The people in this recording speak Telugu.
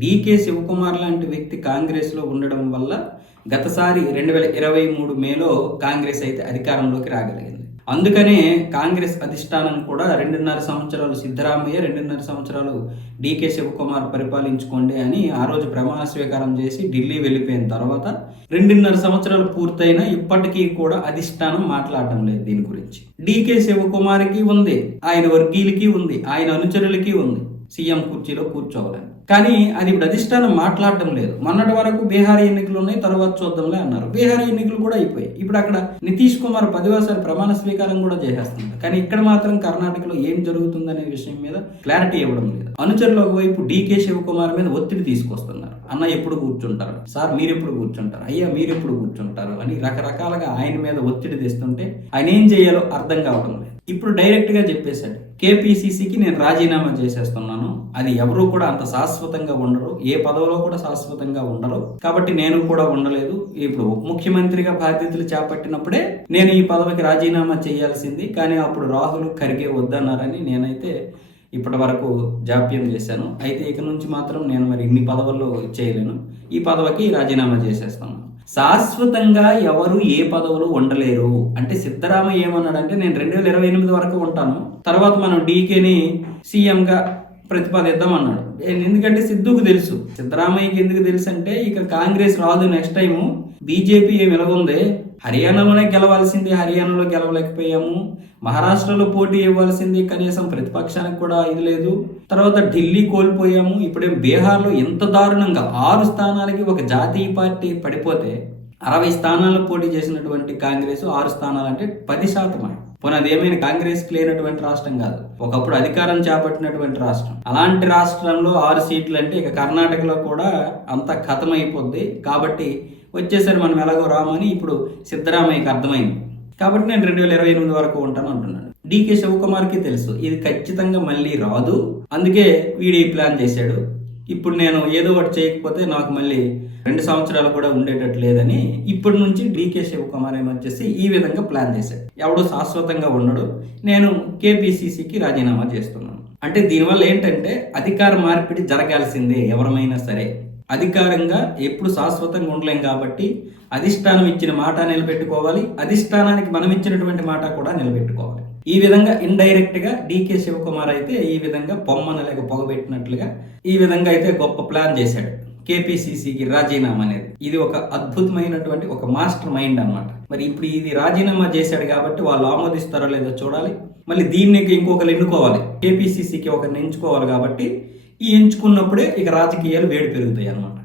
డీకే శివకుమార్ లాంటి వ్యక్తి కాంగ్రెస్లో ఉండడం వల్ల గతసారి రెండు వేల ఇరవై మూడు మేలో కాంగ్రెస్ అయితే అధికారంలోకి రాగలిగింది. అందుకనే కాంగ్రెస్ అధిష్టానం కూడా రెండున్నర సంవత్సరాలు సిద్ధరామయ్య రెండున్నర సంవత్సరాలు డీకే శివకుమార్ పరిపాలించుకోండి అని ఆ రోజు ప్రమాణ స్వీకారం చేసి ఢిల్లీ వెళ్ళిపోయిన తర్వాత రెండున్నర సంవత్సరాలు పూర్తయినా ఇప్పటికీ కూడా అధిష్టానం మాట్లాడటం లేదు దీని గురించి. డీకే శివకుమార్కి ఉంది ఆయన వర్గీయులకి ఉంది ఆయన అనుచరులకి ఉంది. సీఎం కుర్చీలో కూర్చోవాలని కానీ అది ఇప్పుడు అధిష్టానం మాట్లాడటం లేదు. మొన్నటి వరకు బీహార్ ఎన్నికలు ఉన్నాయి తర్వాత చూద్దాంలే అన్నారు. బీహార్ ఎన్నికలు కూడా అయిపోయాయి. ఇప్పుడు అక్కడ నితీష్ కుమార్ పదివేసారి ప్రమాణ స్వీకారం కూడా చేసేస్తుంది కానీ ఇక్కడ మాత్రం కర్ణాటకలో ఏం జరుగుతుందనే విషయం మీద క్లారిటీ ఇవ్వడం లేదు. అనుచరులు ఒకవైపు డీకే శివకుమార్ మీద ఒత్తిడి తీసుకొస్తున్నారు. అన్న ఎప్పుడు కూర్చుంటారు? సార్ మీరెప్పుడు కూర్చుంటారు? అయ్యా మీరెప్పుడు కూర్చుంటారు? అని రకరకాలుగా ఆయన మీద ఒత్తిడి తెస్తుంటే ఆయన ఏం చేయాలో అర్థం కావడం లేదు. ఇప్పుడు డైరెక్ట్గా చెప్పేశాడు కేపీసీసీకి నేను రాజీనామా చేసేస్తున్నాను. అది ఎవరు కూడా అంత శాశ్వతంగా ఉండరు. ఏ పదవిలో కూడా శాశ్వతంగా ఉండరు. కాబట్టి నేను కూడా ఉండలేదు. ఇప్పుడు ఉప ముఖ్యమంత్రిగా బాధ్యతలు చేపట్టినప్పుడే నేను ఈ పదవికి రాజీనామా చేయాల్సింది. కానీ అప్పుడు రాహుల్ ఖర్గే వద్దన్నారని నేనైతే ఇప్పటి వరకు జాప్యం చేశాను. అయితే ఇక నుంచి మాత్రం నేను మరి ఇన్ని పదవుల్లో చేయలేను. ఈ పదవికి రాజీనామా చేసేస్తాను. శాశ్వతంగా ఎవరు ఏ పదవులు ఉండలేరు. అంటే సిద్ధరామయ్య ఏమన్నాడంటే నేను రెండు వేల ఇరవై ఎనిమిది వరకు ఉంటాను. తర్వాత మనం డీకేని సీఎంగా ప్రతిపాదిద్దాం అన్నాడు ఎందుకంటే సిద్ధుకు తెలుసు. సిద్ధరామయ్యకి ఎందుకు తెలుసు అంటే ఇక కాంగ్రెస్ రాదు నెక్స్ట్ టైము. బీజేపీ ఏమి ఎలాగుంది హర్యానాలోనే గెలవాల్సింది హర్యానాలో గెలవలేకపోయాము. మహారాష్ట్రలో పోటీ ఇవ్వాల్సింది కనీసం ప్రతిపక్షానికి కూడా ఇది లేదు. తర్వాత ఢిల్లీ కోల్పోయాము. ఇప్పుడేం బీహార్లో ఎంత దారుణంగా ఆరు స్థానాలకి ఒక జాతీయ పార్టీ పడిపోతే అరవై స్థానాలు పోటీ చేసినటువంటి కాంగ్రెస్ ఆరు స్థానాలు అంటే పది శాతం పోనీ అదేమైనా కాంగ్రెస్ లేనటువంటి రాష్ట్రం కాదు. ఒకప్పుడు అధికారం చేపట్టినటువంటి రాష్ట్రం. అలాంటి రాష్ట్రంలో ఆరు సీట్లు అంటే ఇక కర్ణాటకలో కూడా అంత కథమైపోద్ది. కాబట్టి వచ్చేసరి మనం ఎలాగో రామని ఇప్పుడు సిద్ధరామయ్యకి అర్థమైంది. కాబట్టి నేను రెండు వేల ఇరవై ఎనిమిది వరకు ఉంటాను అంటున్నాను. డీకే శివకుమార్కి తెలుసు ఇది ఖచ్చితంగా మళ్ళీ రాదు. అందుకే వీడి ప్లాన్ చేశాడు. ఇప్పుడు నేను ఏదో ఒకటి చేయకపోతే నాకు మళ్ళీ రెండు సంవత్సరాలు కూడా ఉండేటట్టు లేదని ఇప్పటి నుంచి డీకే శివకుమార్ ఏమొచ్చేసి ఈ విధంగా ప్లాన్ చేశాడు. ఎవడు శాశ్వతంగా ఉండడు నేను కేపీసీసీకి రాజీనామా చేస్తున్నాను. అంటే దీనివల్ల ఏంటంటే అధికార మార్పిడి జరగాల్సిందే ఎవరమైనా సరే. అధికారంగా ఎప్పుడు శాశ్వతంగా ఉండలేం కాబట్టి అధిష్టానం ఇచ్చిన మాట నిలబెట్టుకోవాలి. అధిష్టానానికి మనం ఇచ్చినటువంటి మాట కూడా నిలబెట్టుకోవాలి. ఈ విధంగా ఇండైరెక్ట్గా డీకే శివకుమార్ అయితే ఈ విధంగా పొమ్మన లేక పొగబెట్టినట్లుగా ఈ విధంగా అయితే గొప్ప ప్లాన్ చేశాడు. కేపీసీసీకి రాజీనామా అనేది. ఇది ఒక అద్భుతమైనటువంటి ఒక మాస్టర్ మైండ్ అన్నమాట. మరి ఇప్పుడు ఇది రాజీనామా చేశాడు కాబట్టి వాళ్ళు ఆమోదిస్తారో లేదో చూడాలి. మళ్ళీ దీన్ని ఇంకొకరు ఎన్నుకోవాలి. కేపీసీసీకి ఒకరిని ఎంచుకోవాలి కాబట్టి ఈ ఎంచుకున్నప్పుడే ఇక రాజకీయాలు వేడి పెరుగుతాయి అన్నమాట.